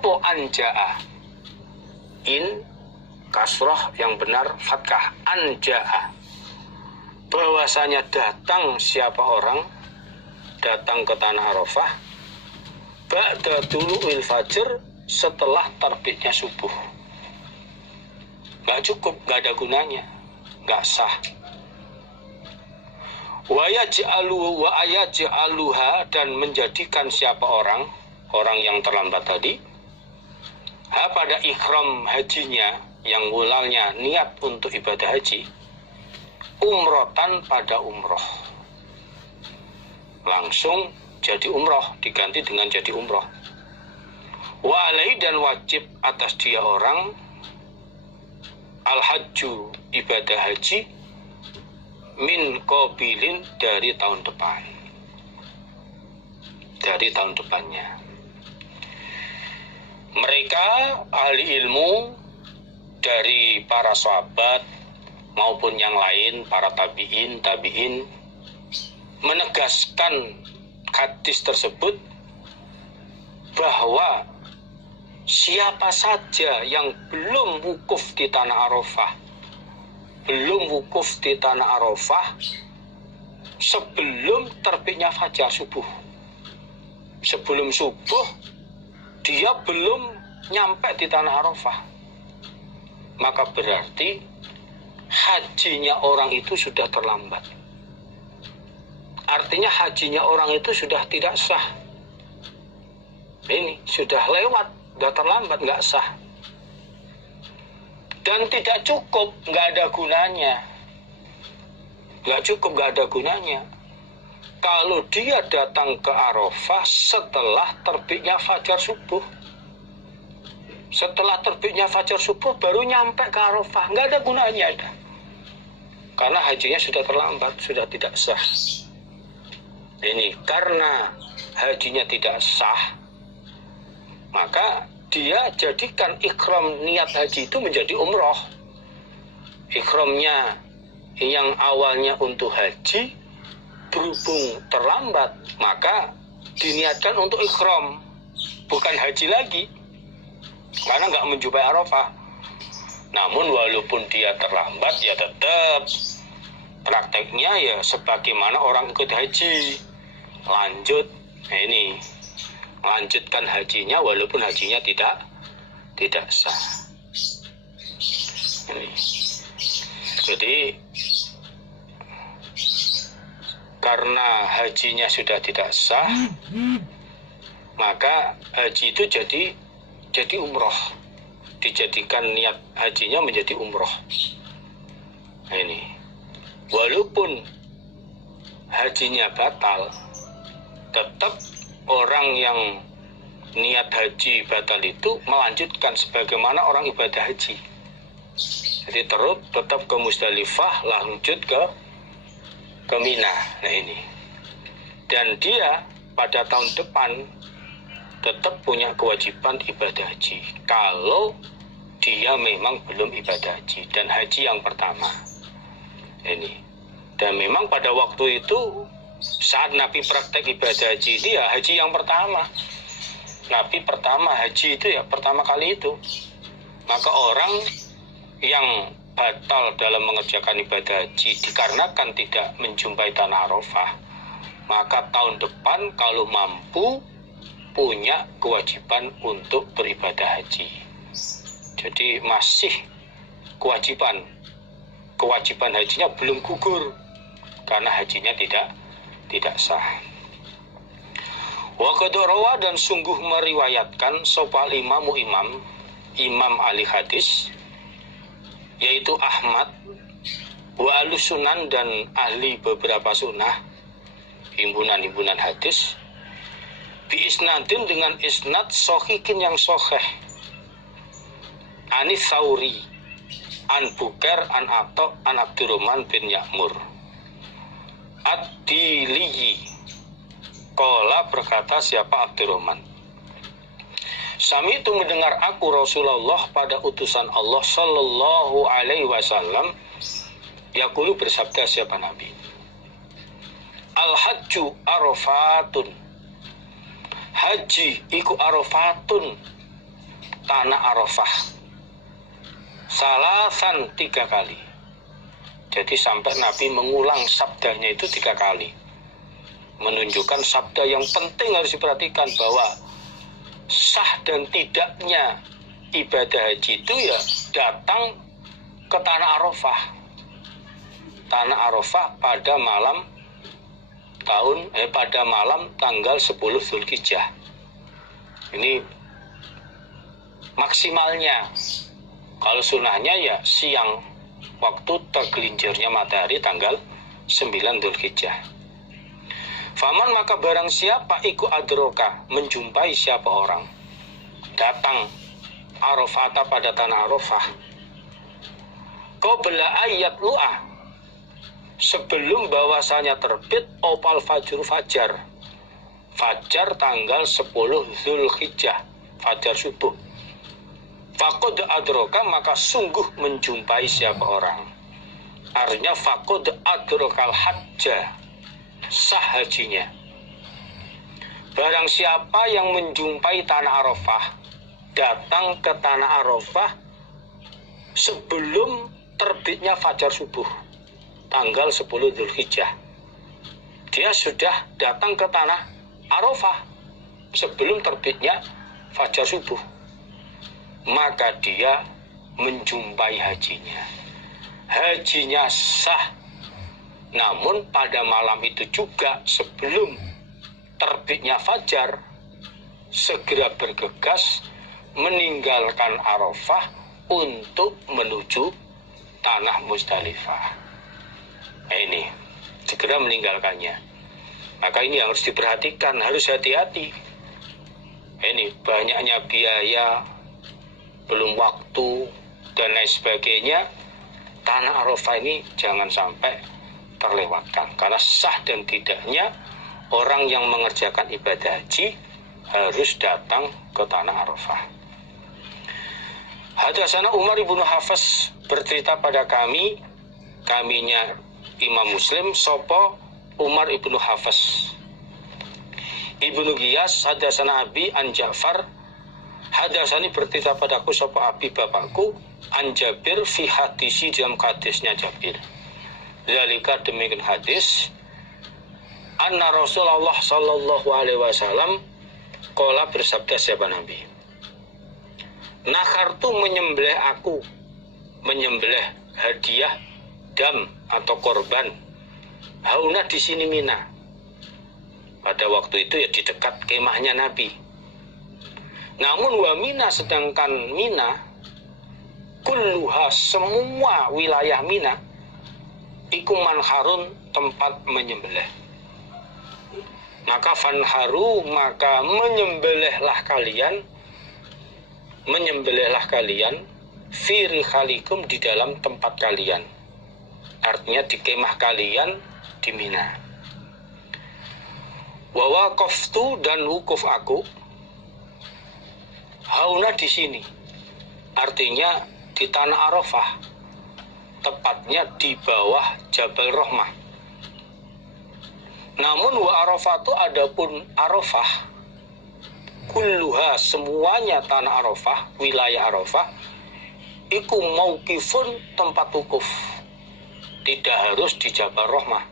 Opo anja'a, in kasroh yang benar fathah, anja'a, bahwasanya datang siapa orang, datang ke tanah Arafah ba'da tulu'il fajr, setelah terbitnya subuh. Gak cukup, gak ada gunanya, gak sah. Wa ayaj'aluha, dan menjadikan siapa orang yang terlambat tadi, pada ihram hajinya, yang mulanya niat untuk ibadah haji, umrotan, pada umroh, langsung jadi umroh, diganti dengan jadi umroh. Wa alaihi, dan wajib atas dia orang, al-hajju, ibadah haji, min qabilin, dari tahun depan, dari tahun depannya. Mereka ahli ilmu dari para sahabat maupun yang lain, para tabi'in menegaskan hadis tersebut, bahwa siapa saja yang belum wukuf di tanah Arafah, sebelum terbitnya fajar subuh, sebelum subuh dia belum nyampe di tanah Arafah, maka berarti hajinya orang itu sudah terlambat. Artinya hajinya orang itu sudah tidak sah. Ini sudah lewat, sudah terlambat, nggak sah. Dan tidak cukup, nggak ada gunanya. Nggak cukup, nggak ada gunanya. Kalau dia datang ke Arafah setelah terbitnya fajar subuh. Setelah terbitnya fajar subuh baru nyampe ke Arafah, nggak ada gunanya. Karena hajinya sudah terlambat, sudah tidak sah. Ini karena hajinya tidak sah, maka dia jadikan ikram niat haji itu menjadi umroh. Ikramnya yang awalnya untuk haji, berhubung terlambat, maka diniatkan untuk ikram, bukan haji lagi, karena nggak menjumpai Arafah. Namun walaupun dia terlambat, ya tetap prakteknya ya sebagaimana orang ikut haji, lanjut. Nah ini, lanjutkan hajinya walaupun hajinya tidak sah. Ini. Jadi karena hajinya sudah tidak sah, maka haji itu jadi umroh, dijadikan niat hajinya menjadi umroh. Nah ini, walaupun hajinya batal, tetap orang yang niat haji batal itu melanjutkan sebagaimana orang ibadah haji. Jadi tetap ke Musdalifah, lanjut ke Mina. Nah ini, dan dia pada tahun depan tetap punya kewajiban ibadah haji kalau dia memang belum ibadah haji, dan haji yang pertama ini. Dan memang pada waktu itu saat Nabi praktek ibadah haji ini ya haji yang pertama. Nabi pertama haji itu ya pertama kali itu. Maka orang yang batal dalam mengerjakan ibadah haji dikarenakan tidak menjumpai tanah Arafah, maka tahun depan kalau mampu punya kewajiban untuk beribadah haji. Jadi masih kewajiban hajinya belum gugur karena hajinya tidak sah. Wa qad rawa, dan sungguh meriwayatkan sopal imam ahli hadis, yaitu Ahmad, wa ahlus sunan, dan ahli beberapa sunnah, himpunan hadis, bi isnadin, dengan isnad sohikin yang soheh, anis Sauri, an Bukair, an Atok, an Abdurrahman bin Ya'mur ad-Diliyi, qala, berkata siapa Abdurrahman, Sami itu mendengar aku Rasulullah pada utusan Allah Sallallahu Alaihi Wasallam, yaqulu, bersabda siapa Nabi, al-hajju arafatun, haji iku arafatun, tanah Arafah. Salasan 3 kali. Jadi sampai Nabi mengulang sabdanya itu 3 kali. Menunjukkan sabda yang penting harus diperhatikan, bahwa sah dan tidaknya ibadah haji itu ya datang ke tanah Arafah. Tanah Arafah pada malam tanggal 10 Zulhijjah. Ini maksimalnya. Kalau sunnahnya ya siang, waktu tergelincirnya matahari tanggal 9 Zulhijjah. Faman maka barang siapa iku adroka, menjumpai siapa orang datang Arafata pada tanah Arafah, qabla ayat lu'ah, sebelum bahwasanya terbit opal fajar tanggal 10 Zulhijjah, fajar subuh. Faqad adroka, maka sungguh menjumpai siapa orang. Artinya faqad adrokal hajjah, sah hajinya. Barang siapa yang menjumpai tanah Arafah, datang ke tanah Arafah sebelum terbitnya fajar subuh tanggal 10 Zulhijjah, dia sudah datang ke tanah Arafah sebelum terbitnya fajar subuh, maka dia menjumpai hajinya. Hajinya sah. Namun pada malam itu juga sebelum terbitnya fajar, segera bergegas meninggalkan Arafah untuk menuju tanah Musdalifah. Nah, ini segera meninggalkannya. Maka ini harus diperhatikan, harus hati-hati. Ini banyaknya biaya, belum waktu, dan lain sebagainya. Tanah Arafah ini jangan sampai terlewatkan, karena sah dan tidaknya orang yang mengerjakan ibadah haji harus datang ke tanah Arafah. Hadatsana Umar ibnu Hafs bercerita pada kaminya Imam Muslim, sopo Umar ibnu Hafs ibnu Giyas, hadatsana Abi an Ja'far, hadatsani bercerita padaku sopo Abi bapakku, an Jabir fi hadisi, dalam hadisnya Jabir. Zalika demikian hadis, anna Rasulullah sallallahu alaihi wasallam qala, bersabda siapa Nabi, nakhartu menyembelih hadiah dam atau korban, hauna di sini Mina. Pada waktu itu ya di dekat kemahnya Nabi. Namun wa Mina, sedangkan Mina kulluha, semua wilayah Mina, iku manharun, tempat menyembelih. Maka fanharu, maka menyembelihlah kalian fi rikhalikum, di dalam tempat kalian, artinya di kemah kalian di Mina. Wa waqaftu, dan wukuf aku, hauna di sini, artinya di tanah Arafah, tepatnya di bawah Jabal Rahmah. Namun wa Arafatu, adapun Arafah, kulluha, semuanya tanah Arafah, wilayah Arafah, iku mauqifun, tempat wukuf, tidak harus di Jabal Rahmah.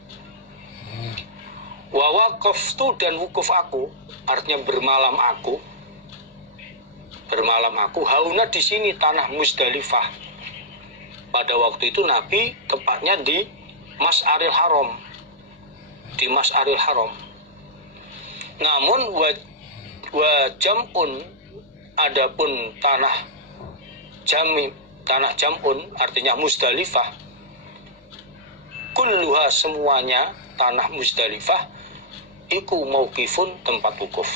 Wa waqaftu, dan wukuf aku, artinya bermalam aku, hauna di sini tanah Musdalifah. Pada waktu itu Nabi tepatnya di Mas'aril Haram. Namun wa jam'un, adapun tanah jam'un, artinya Musdalifah, kulluha, semuanya tanah Musdalifah, iku mauqifun, tempat wukuf.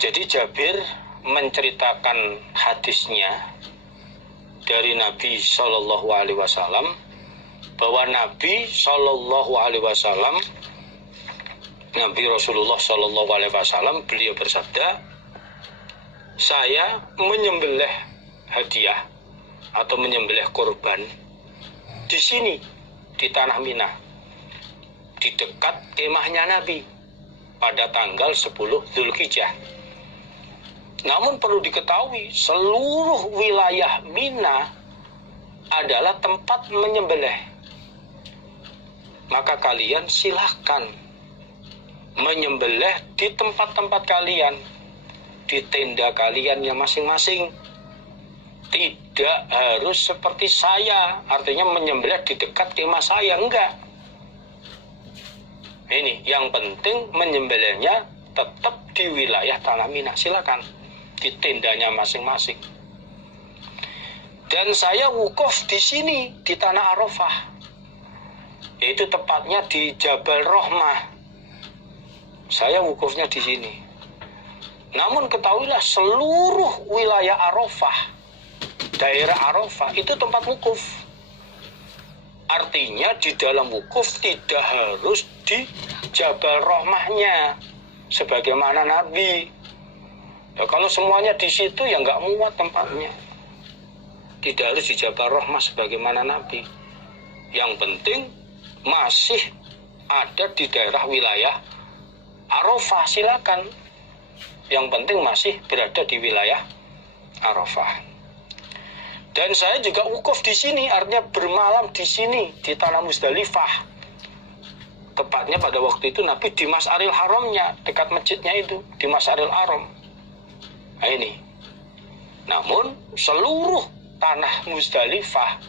Jadi Jabir menceritakan hadisnya dari Nabi Shallallahu Alaihi Wasallam, bahwa Nabi Shallallahu Alaihi Wasallam, Nabi Rasulullah Shallallahu Alaihi Wasallam, beliau bersabda, saya menyembelih hadiah atau menyembelih korban di sini, di tanah Mina, di dekat kemahnya Nabi pada tanggal 10 Zulhijjah. Namun perlu diketahui, seluruh wilayah Mina adalah tempat menyembelih. Maka kalian silahkan menyembelih di tempat-tempat kalian, di tenda kalian yang masing-masing. Tidak harus seperti saya, artinya menyembelih di dekat kemah saya, enggak. Ini, yang penting menyembelihnya tetap di wilayah Tanah Mina, silakan. Di tendanya masing-masing. Dan saya wukuf di sini, di Tanah Arafah. Yaitu tepatnya di Jabal Rahmah. Saya wukufnya di sini. Namun ketahuilah seluruh wilayah Arafah, daerah Arafah itu tempat wukuf. Artinya di dalam wukuf tidak harus di Jabal Rahmahnya sebagaimana Nabi. Ya, kalau semuanya di situ ya nggak muat tempatnya. Tidak harus di Jabal Rahmah sebagaimana Nabi. Yang penting masih ada di daerah wilayah Arafah, silakan. Yang penting masih berada di wilayah Arafah. Dan saya juga wukuf di sini, artinya bermalam di sini, di Tanah Musdalifah. Tepatnya pada waktu itu Nabi di Mas'aril Haramnya, dekat masjidnya itu, di Mas'aril Haram. Nah ini. Namun seluruh Tanah Musdalifah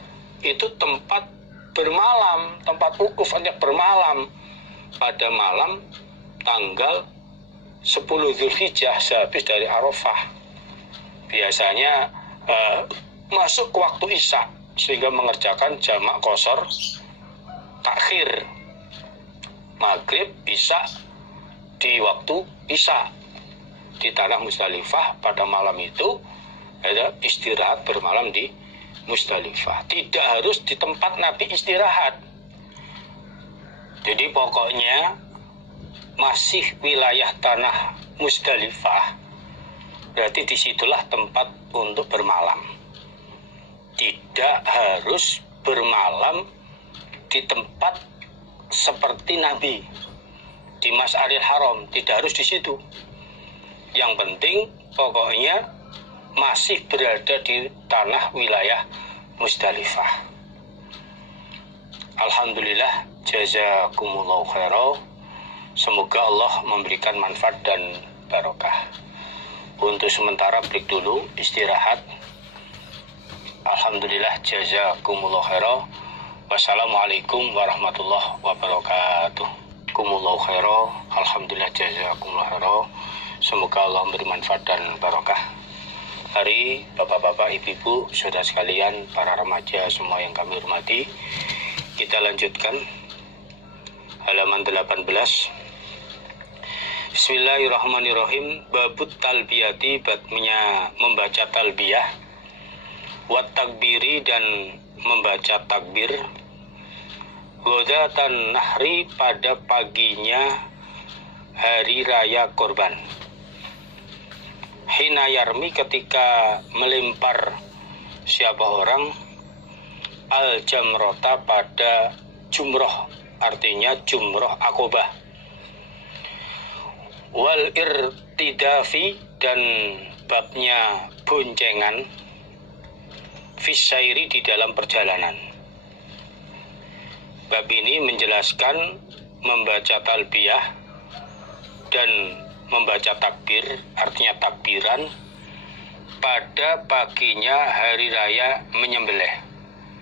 itu tempat bermalam, tempat wukuf hanya bermalam pada malam tanggal 10 Zulhijjah sehabis dari Arafah. Biasanya masuk ke waktu Isya sehingga mengerjakan jamak qashar takhir. Maghrib Isya di waktu Isya. Di Tanah Musdalifah pada malam itu ada istirahat bermalam di Musdalifah. Tidak harus di tempat Nabi istirahat. Jadi pokoknya masih wilayah Tanah Musdalifah, berarti disitulah tempat untuk bermalam. Tidak harus bermalam di tempat seperti Nabi di Mas'aril Haram, tidak harus di situ. Yang penting pokoknya masih berada di tanah wilayah Musdalifah. Alhamdulillah, jazakumullahu khairan. Semoga Allah memberikan manfaat dan barokah. Untuk sementara break dulu, istirahat. Alhamdulillah, jazakumullahu khairan. Wassalamualaikum warahmatullahi wabarakatuh. Kumullahu khairan. Alhamdulillah, jazakumullahu khairan. Semoga Allah memberi manfaat dan barokah. Hari bapak-bapak, ibu-ibu, saudara sekalian, para remaja semua yang kami hormati, kita lanjutkan halaman 18. Bismillahirrahmanirrahim. Babut talbiyati, babnya membaca talbiyah, wat takbiri, dan membaca takbir, ghadatan nahri, pada paginya hari raya korban, hina yarmi, ketika melempar siapa orang, al jamrota, pada jumroh, artinya jumroh akobah, wal irtidafi, dan babnya boncengan, fisyairi, di dalam perjalanan. Bab ini menjelaskan membaca talbiyah dan membaca takbir, artinya takbiran, pada paginya hari raya menyembelih.